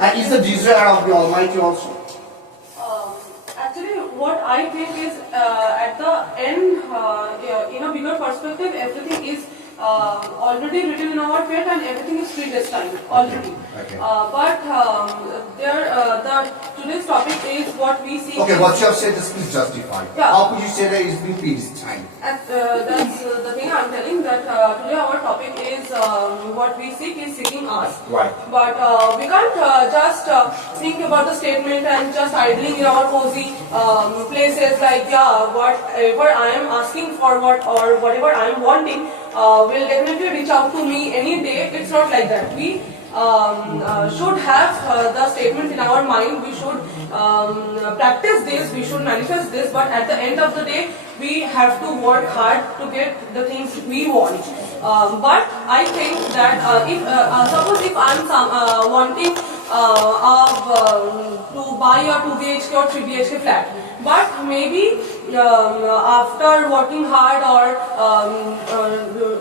And is the desire of the Almighty also? Actually, what I think is at the end, in a bigger perspective, everything is already written in our fate and everything is predestined already. Okay. But the today's topic is what we see. Okay, what you have said is please justify. Yeah. How could you say that it's been predestined? That's the thing I'm telling, that today our topic is what we seek is seeking us. Right. But we can't just think about the statement and just idling in our cozy places like, yeah, whatever I am asking for or whatever I am wanting will definitely reach out to me any day. It's not like that. We should have the statement in our mind. We should practice this. We should manifest this. But at the end of the day, we have to work hard to get the things we want. But I think that if suppose if I'm wanting to buy a 2 BHK or 3 BHK flat, but maybe after working hard or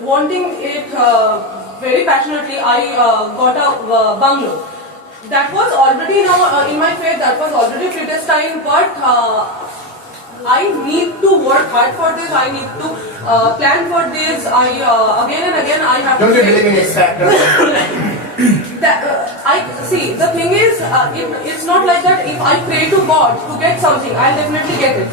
wanting it very passionately, I got a bungalow. That was already in my fate, that was already predestined, but I need to work hard for this, I need to plan for this, again and again I have Don't to you believe in X factor? I see, the thing is, it's not like that. If I pray to God to get something, I'll definitely get it.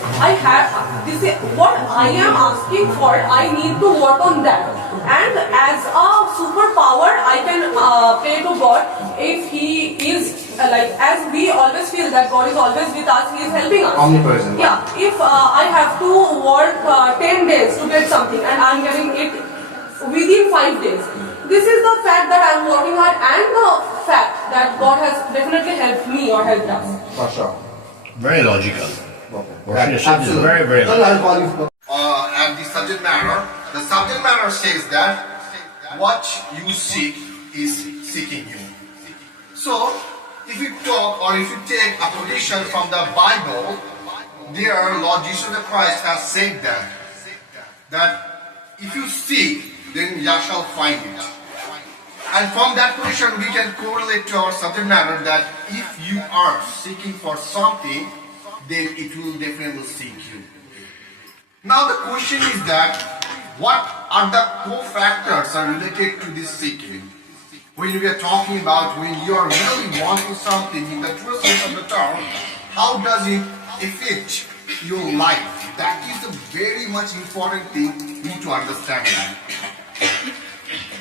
This is what I am asking for. I need to work on that. And as a superpower, I can pray to God if He is as we always feel that God is always with us. He is helping us. Omnipresent. Yeah. If I have to work 10 days to get something and I'm getting it within 5 days. This is the fact that I am working hard and the fact that God has definitely helped me or helped us. For sure. Very logical. Okay. What she said is very, very logical. And the subject matter says that what you seek is seeking you. So, if you talk or if you take a quotation from the Bible, there Lord Jesus Christ has said that if you seek, then you shall find it. And from that position we can correlate to our subject matter that if you are seeking for something, then it will definitely seek you. Now the question is that what are the cofactors are related to this seeking? When we are talking about when you are really wanting something in the true sense of the term, how does it affect your life? That is a very much important thing you need to understand that.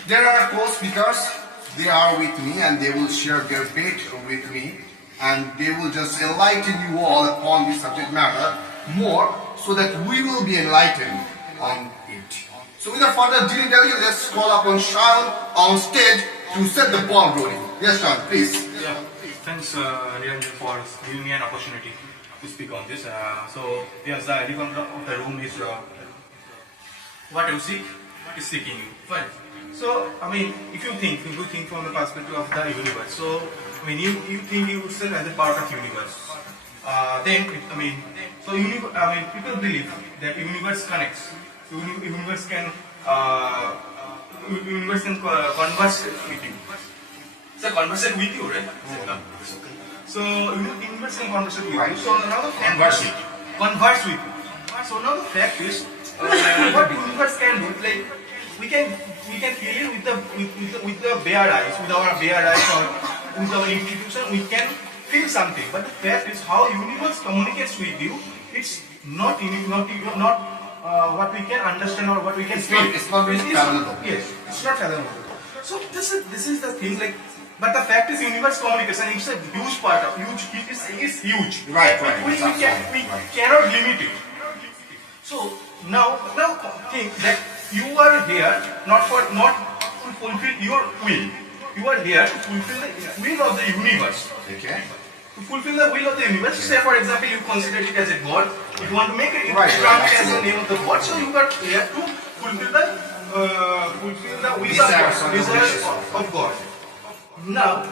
There are co-speakers, they are with me and they will share their bit with me and they will just enlighten you all upon this subject matter more so that we will be enlightened on it. So without further delay, let's call upon Sean on stage to set the ball rolling. Yes, Sean, please. Yeah, thanks Niranjan for giving me an opportunity to speak on this. So yes, the elephant of the room is what you seek is seeking you. Fine. So I mean, if you think from the perspective of the universe, so when you think yourself as a part of universe, then people believe that universe connects. Universe can converse with you. So conversate with you, right? So universe can converse with you. So now the fact converse with you. So now the fact is, what universe can do, like we can feel it with the bare eyes, with our bare eyes or with our institution, we can feel something. But the fact is, how universe communicates with you, it's not what we can understand or what we can feel. It's not really fathomable. Yes, it's not fathomable. So this is the thing, like. But the fact is, universe communication is a huge part of it is huge. Right. We cannot limit it. So now think that you are here not to fulfill your will. You are here to fulfill the will of the universe. Okay. To fulfill the will of the universe. Say for example, you consider it as a god. If you want to make it Right. as the name of the god, so you are here to fulfill the desires of God. Now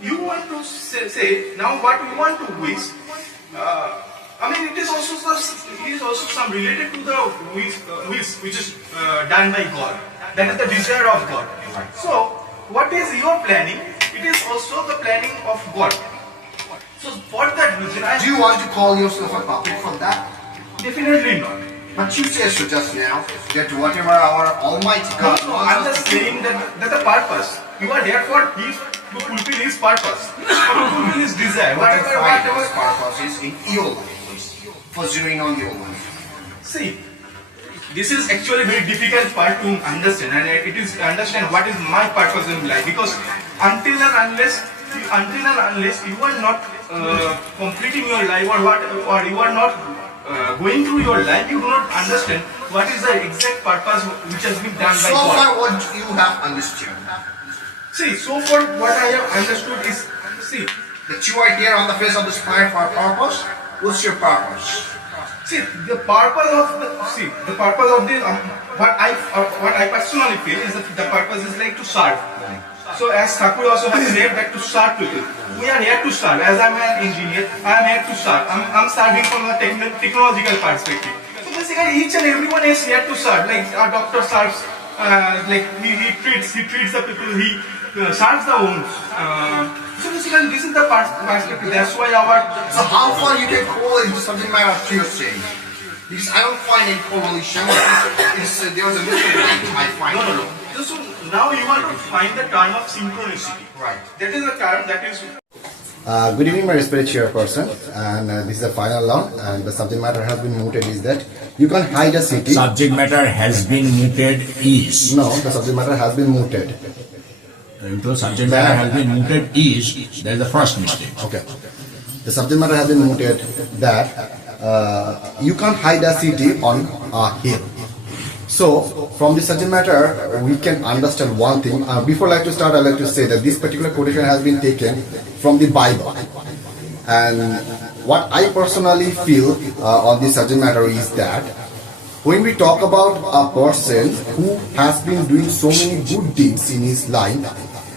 you want to say now what we want to wish. It is also some related to the wish which is done by God. That is the desire of God. So what is your planning it is also the planning of God. So for that reason, Do you want to call yourself a puppet for that? definitely not. But you said so just now that whatever our Almighty God No, I'm just saying that the purpose. You are here for His to fulfill His purpose, to fulfill His desire. Whatever His purpose is in your life, for zeroing on your life. See, this is actually very difficult part to understand, and it is to understand what is my purpose in life, because until and unless you are not completing your life or you are not going through your life, you do not understand what is the exact purpose which has been done by So God. far what you have understood, See, so far what I have understood is, see, that you are here on the face of this planet for a purpose. What's your purpose? See, the purpose of the what I personally feel is that the purpose is like to serve. So as Thakur also has said that to serve people, we are here to serve. As I'm an engineer, I am here to serve. I'm serving from a technological perspective. So basically, each and everyone is here to serve. Like our doctor serves, like he treats the people. He serves the wounds. So basically, this is the perspective. That's why So how far you can correlate into something matter to your saying? Because I don't find any correlation. There's a little bit I find. No. So now you want to find the term of synchronicity. Right. That is a term that is. Good evening, my respected chairperson, and this is the final round, and the subject matter has been mooted is that you can hide a city. Subject matter has been mooted is. No, the subject matter has been mooted. The subject matter has been mooted is. That is the first mistake. Okay. The subject matter has been mooted that you can't hide a city on a hill. So, from this subject matter, we can understand one thing. Before I like to start, I like to say that this particular quotation has been taken from the Bible. And what I personally feel on this subject matter is that when we talk about a person who has been doing so many good deeds in his life,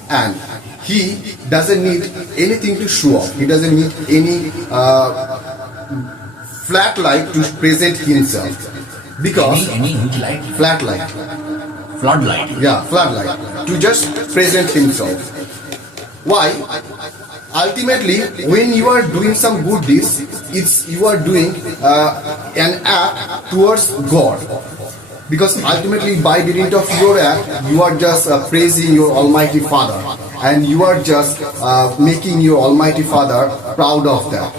and he doesn't need anything to show off, he doesn't need any flat light to present himself. Because Any which light? flat light, Floodlight. yeah, flat light, to just present himself. Why? Ultimately, when you are doing some good deeds, you are doing an act towards God. Because ultimately, by the dint of your act, you are just praising your Almighty Father, and you are just making your Almighty Father proud of that.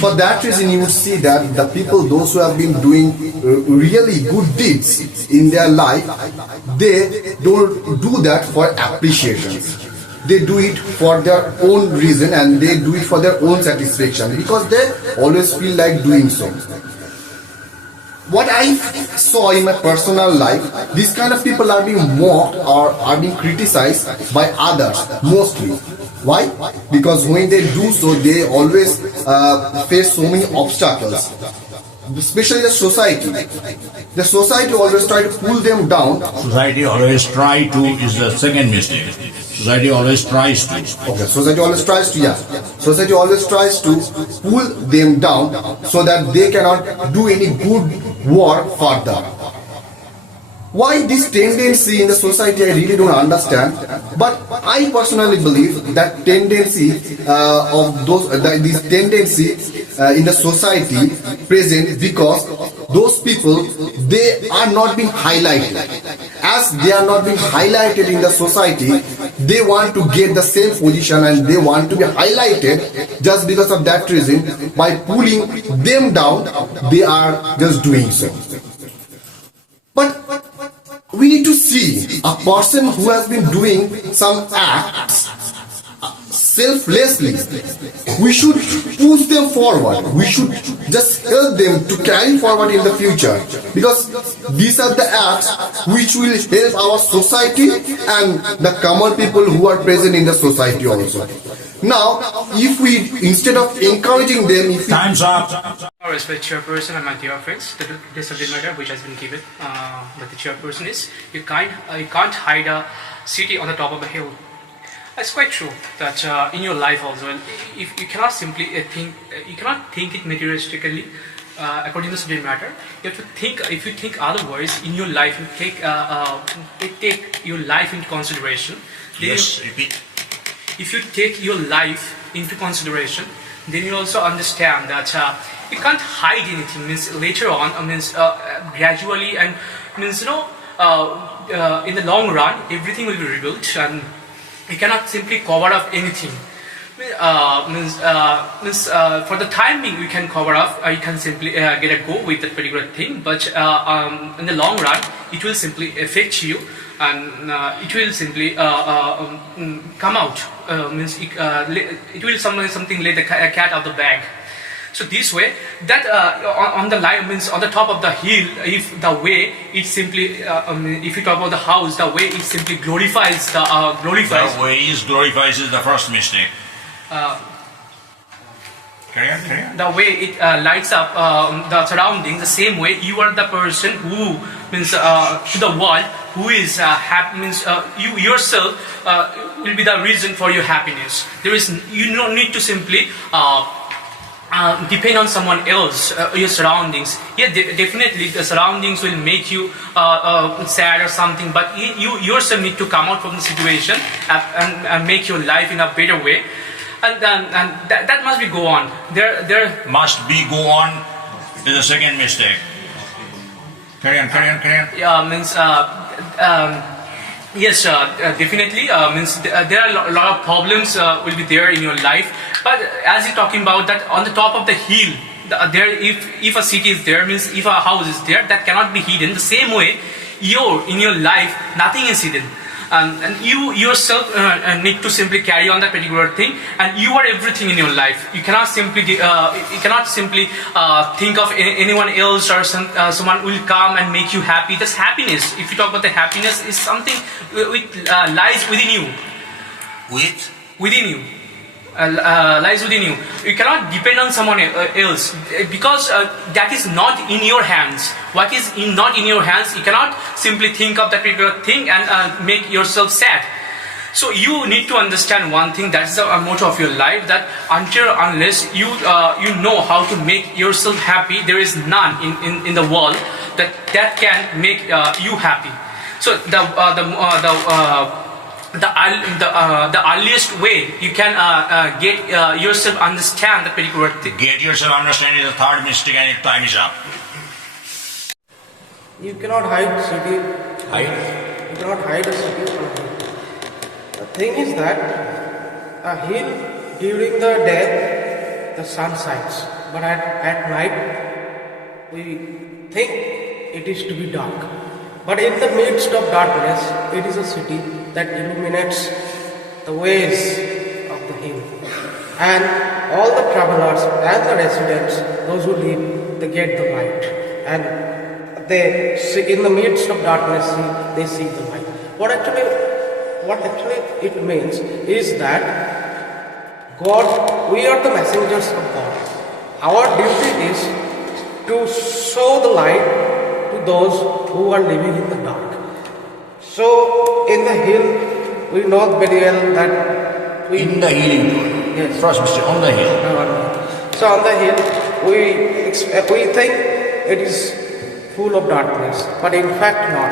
For that reason, you would see that the people, those who have been doing really good deeds in their life, they don't do that for appreciation. They do it for their own reason, and they do it for their own satisfaction, because they always feel like doing so. What I saw in my personal life, these kind of people are being mocked or are being criticized by others mostly. Why? Because when they do so, they always face so many obstacles, especially the society. The society always try to pull them down. Society always try to is the second mistake. Society always tries to. Okay, society always tries to, yeah. Society always tries to pull them down so that they cannot do any good work further. Why this tendency in the society, I really don't understand. But I personally believe that tendency this tendency in the society present because those people, they are not being highlighted. As they are not being highlighted in the society, they want to get the same position and they want to be highlighted. Just because of that reason, by pulling them down, they are just doing so. But we need to see a person who has been doing some acts selflessly. We should push them forward. We should just help them to carry forward in the future, because these are the acts which will help our society and the common people who are present in the society also. Now, if we, instead of encouraging them, if we Time's up. Our respected chairperson and my dear friends, the subject matter which has been given by the chairperson is you can't hide a city on the top of a hill. It's quite true that in your life also, if you cannot simply you cannot think it materialistically according to the subject matter. You have to think. If you think otherwise in your life, you take your life into consideration. Then Yes, repeat. if you take your life into consideration, then you also understand that you can't hide anything. Means later on, gradually, and means in the long run, everything will be revealed, and you cannot simply cover up anything. For the time being, we can cover up. You can simply get a go with that particular thing, but in the long run, it will simply affect you, and it will simply come out. It will something let the cat out of the bag. So this way, that on the line means on the top of the hill, if the way it simply, if you talk about the house, the way it simply glorifies the glorifies. The way is glorifies is the first mistake. Carry on. The way it lights up the surroundings, the same way you are the person who means to the world who is happy, means you yourself will be the reason for your happiness. You don't need to simply depend on someone else, your surroundings. Yeah, definitely the surroundings will make you sad or something, but you yourself need to come out from the situation and make your life in a better way. And that must be go on. There Must be go on is the second mistake. Carry on. yeah, means yes, definitely means there are a lot of problems will be there in your life. But as you're talking about that on the top of the hill, there if a city is there, means if a house is there, that cannot be hidden. The same way, in your life, nothing is hidden. And you yourself need to simply carry on that particular thing, and you are everything in your life. You cannot simply think of anyone else, or someone will come and make you happy. That's happiness. If you talk about the happiness, is something which lies within you. Within you. Lies within you. You cannot depend on someone else, because that is not in your hands. What is not in your hands, you cannot simply think of that particular thing and make yourself sad. So you need to understand one thing, that's the motto of your life, that unless you know how to make yourself happy, there is none in the world that can make you happy. So the earliest way you can get yourself understand the particular thing. Get yourself understanding the third mistake, and time is up. You cannot hide city. Hide? You cannot hide a city from a hill. The thing is that a hill, during the day, the sun shines. But at night, we think it is to be dark. But in the midst of darkness, it is a city that illuminates the ways of the hill. And all the travelers and the residents, those who live, they get the light. And they see, in the midst of darkness, they see the light. What actually it means is that God, we are the messengers of God. Our duty is to show the light to those who are living in the dark. So in the hill, we know very well that In the hill. Yes. First mistake, on the hill. So on the hill, we think it is full of darkness, but in fact not.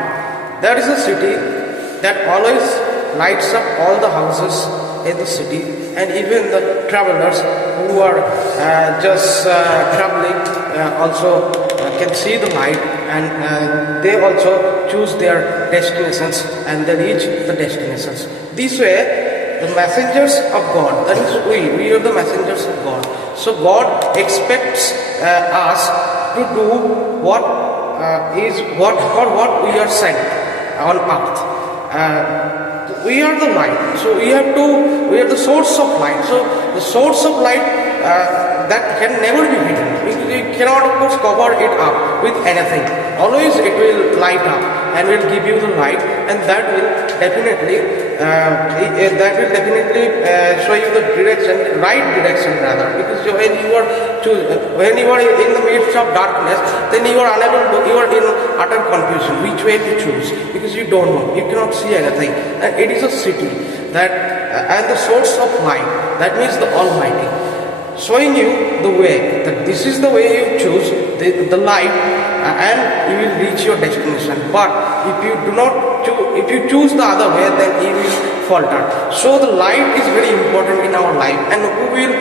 There is a city that always lights up all the houses in the city, and even the travelers who are just traveling also can see the light, and they also choose their destinations, and they reach the destinations. This way, the messengers of God, that is we are the messengers of God. So God expects us to do what we are sent on earth. We are the light, so we are the source of light. So the source of light that can never be hidden. We cannot, of course, cover it up with anything. Always it will light up and will give you the light, and that will definitely show you the direction, right direction rather. Because when you are in the midst of darkness, then you are in utter confusion which way to choose, because you don't know, you cannot see anything. And it is a city that and the source of light, that means the Almighty, showing you the way, that this is the way you choose, the light and you will reach your destination. But if you do not if you choose the other way, then you will falter. So the light is very important in our life, and who will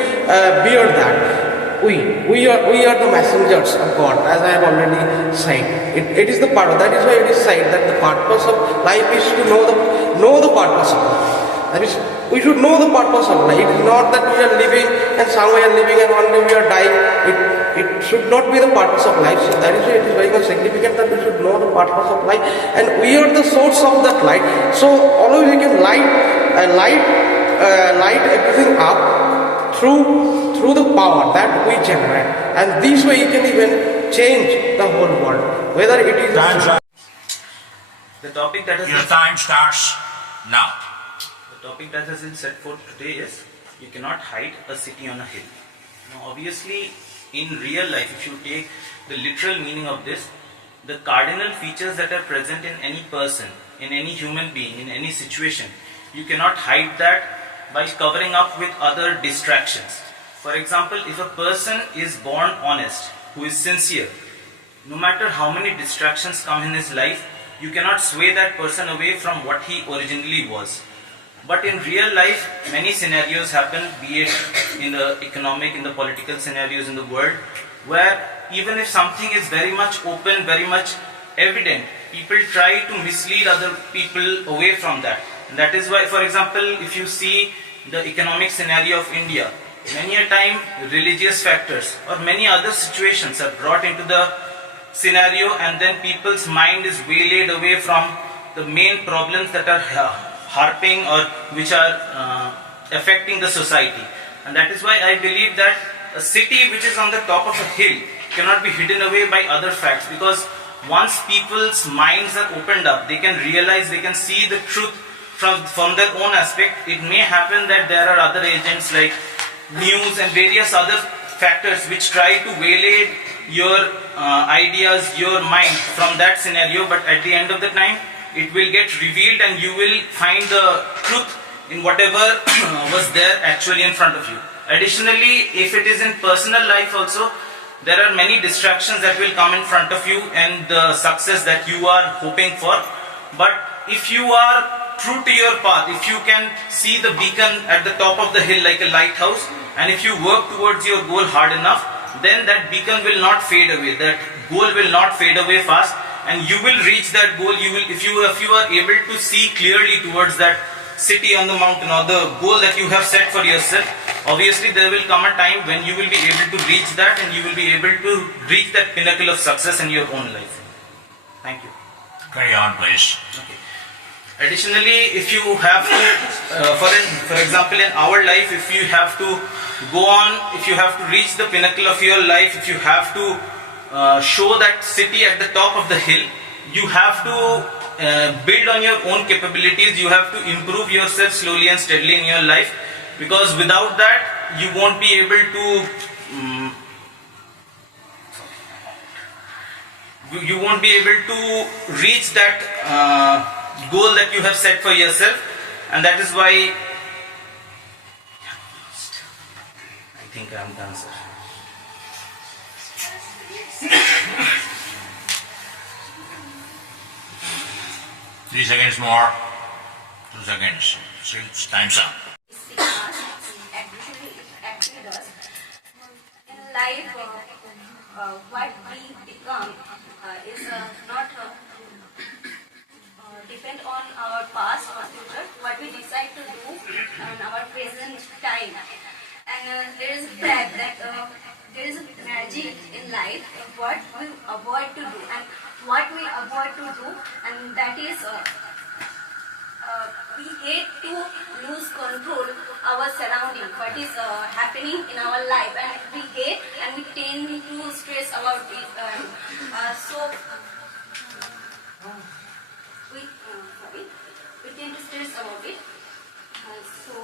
bear that? We are the messengers of God, as I have already said. It is the part. That is why it is said that the purpose of life is to know the purpose of life. That is, we should know the purpose of life. It is not that we are living and somewhere living and one day we are dying. It should not be the purpose of life. So that is why it is very much significant that we should know the purpose of life, and we are the source of that light. So always we can light everything up through the power that we generate, and this way you can even change the whole world, whether it is The topic that has Your time starts now. the topic that has been set forth today is you cannot hide a city on a hill. Now, obviously, in real life, if you take the literal meaning of this, the cardinal features that are present in any person, in any human being, in any situation, you cannot hide that by covering up with other distractions. For example, if a person is born honest, who is sincere, no matter how many distractions come in his life, you cannot sway that person away from what he originally was. But in real life, many scenarios happen, be it in the economic, in the political scenarios in the world, where even if something is very much open, very much evident, people try to mislead other people away from that. And that is why, for example, if you see the economic scenario of India, many a time religious factors or many other situations are brought into the scenario, and then people's mind is waylaid away from the main problems that are harping or which are affecting the society. And that is why I believe that a city which is on the top of a hill cannot be hidden away by other facts, because once people's minds are opened up, they can realize, they can see the truth from their own aspect. It may happen that there are other agents like news and various other factors which try to waylay your ideas, your mind from that scenario, but at the end of the time it will get revealed and you will find the truth in whatever was there actually in front of you. Additionally, if it is in personal life also, there are many distractions that will come in front of you and the success that you are hoping for. But if you are true to your path, if you can see the beacon at the top of the hill like a lighthouse, and if you work towards your goal hard enough, then that beacon will not fade away, that goal will not fade away fast, and you will reach that goal. You will, if you are able to see clearly towards that city on the mountain or the goal that you have set for yourself, obviously there will come a time when you will be able to reach that, and you will be able to reach that pinnacle of success in your own life. Thank you. Carry on, please. Okay. Additionally, if you have to, for example, in our life, if you have to go on, if you have to reach the pinnacle of your life, if you have to show that city at the top of the hill, you have to build on your own capabilities. You have to improve yourself slowly and steadily in your life, because without that, you won't be able to. You won't be able to reach that goal that you have set for yourself, and that is why I think I am done, sir. 3 seconds more. 2 seconds. Since time's up. Actually does. In life, what we become is not depend on our past or future. What we decide to do in our present time, and there is a fact that there is a magic in life of what we avoid to do and what we avoid to do, and that is we hate to lose control our surrounding, what is happening in our life, and we hate and we tend to stress about it. So we tend to stress about it. So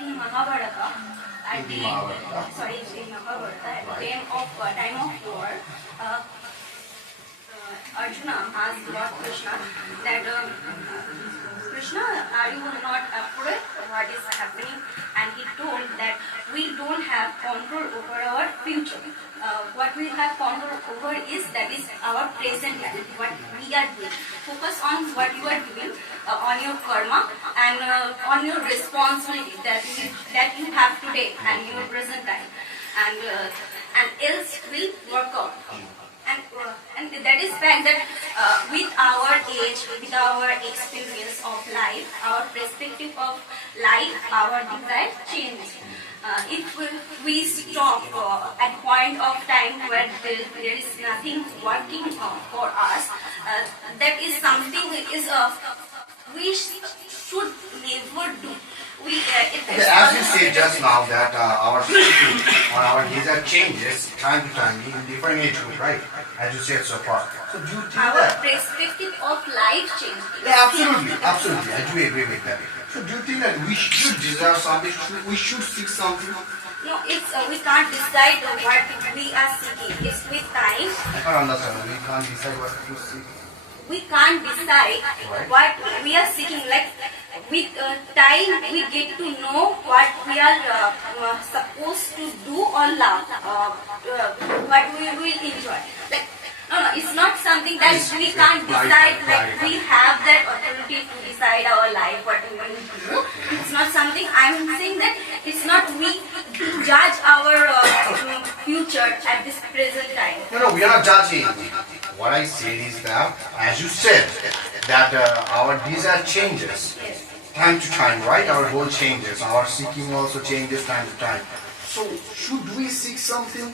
in Mahabharata, at the time of war, Arjuna asked Lord Krishna that Krishna, are you not afraid of what is happening? And he told that we don't have control over our future. What we have control over is that is our present life, what we are doing. Focus on what you are doing, on your karma and on your responsibility that you have today and your present time, and else will work out. And that is fact that with our age, with our experience of life, our perspective of life, our desire changes. If we stop at point of time where there is nothing working for us, that is something we should never do. Okay, as you said just now that our thinking or our desire changes time to time in different age group, right? As you said so far. So do you think Our that? perspective of life changes. Yeah, absolutely, absolutely. I do agree with that. So do you think that we should desire something? We should seek something? No, it's we can't decide what we are seeking. It's with time. I can't understand. We can't decide what to seek. We can't decide what we are seeking. Like with time, we get to know what we are supposed to do or love, what we will enjoy. Like no, it's not something that we can't decide. Like we have that authority to decide our life, what we want to do. It's not something. I'm saying that it's not we judge our future at this present time. No, we are not judging. What I said is that, as you said, that our desire changes time to time, right? Our goal changes. Our seeking also changes time to time. So, should we seek something?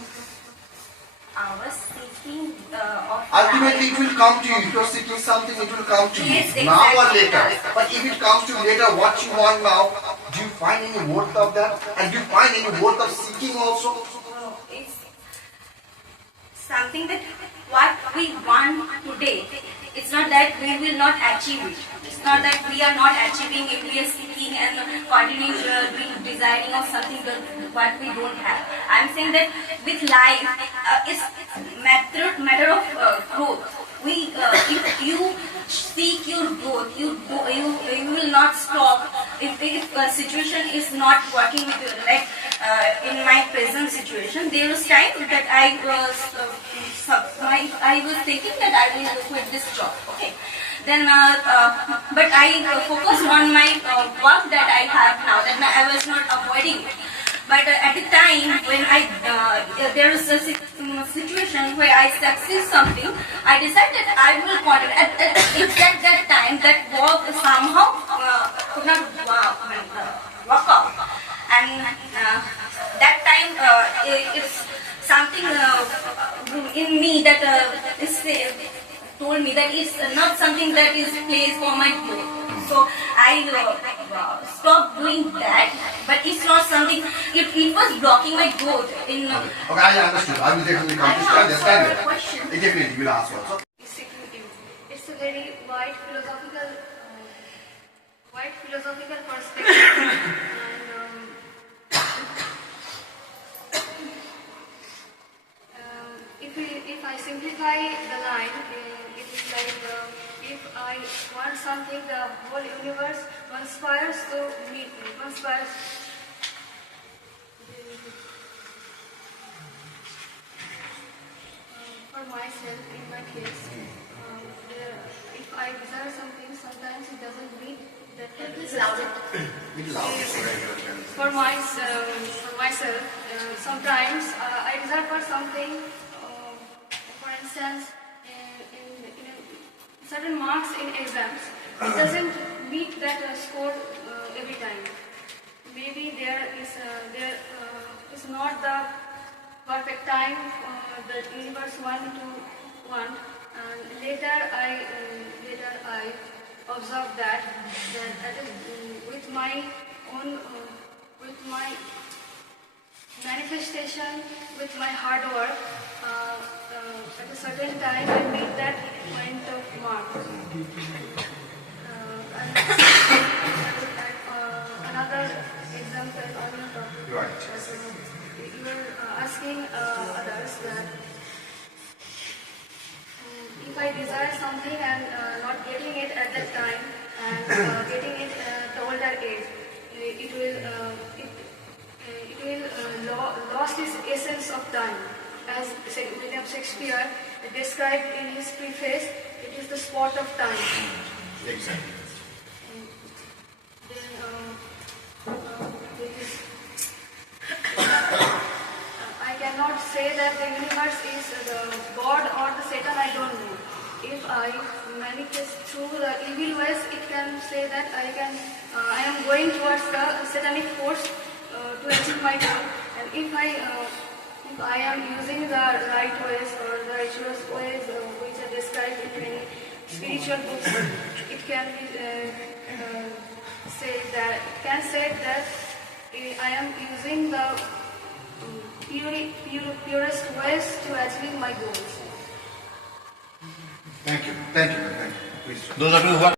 Our seeking of Ultimately, it life. will come to you. If you're seeking something, it will come to you. Yes, Now or exactly. later. But if it comes to you later, what you want now, do you find any worth of that? And do you find any worth of seeking also? It's something that what we want today, it's not that we will not achieve it. It's not that we are not achieving it, we are seeking and continuing doing desiring of something that what we don't have. I'm saying that with life, it's matter of growth. If you seek your growth, you will not stop. If a situation is not working with you, like in my present situation, there was time that I was thinking that I will quit this job. Okay. Then, but I focused on my work that I have now. That I was not avoiding it. But at the time when there was a situation where I succeed something, I decided I will continue. At exact that time, that work somehow could not work out, and that time it's something in me that told me that it's not something that is placed for my growth. So I stopped doing that, but it's not something. It was blocking my growth. Okay, I understood. I will definitely come to understand that. I definitely will ask also. It's a very wide philosophical perspective. And if I simplify the line, it is like if I want something, the whole universe conspires to meet me. For myself, in my case, if I desire something, sometimes it doesn't meet that. For myself, sometimes I desire for something. For instance, in certain marks in exams, it doesn't meet that score every time. Maybe there is not the perfect time the universe want, and later I observe that is with my own with my manifestation, with my hard work, at a certain time I meet that point of mark. Another example on your topic. Right. You were asking others that if I desire something and not getting it at that time, and getting it at the older age, it will lost its essence of time. As William Shakespeare described in his preface, it is the spot of time. Exactly. Then I cannot say that the universe is the God or the Satan, I don't know. If I manifest through the evil ways, it can say that I am going towards the satanic force to achieve my goal. And if I am using the right ways or the righteous ways which are described in many spiritual books, it can be say that I am using the purest ways to achieving my goals. Thank you. Thank you. Thank you. Please. Those of you who are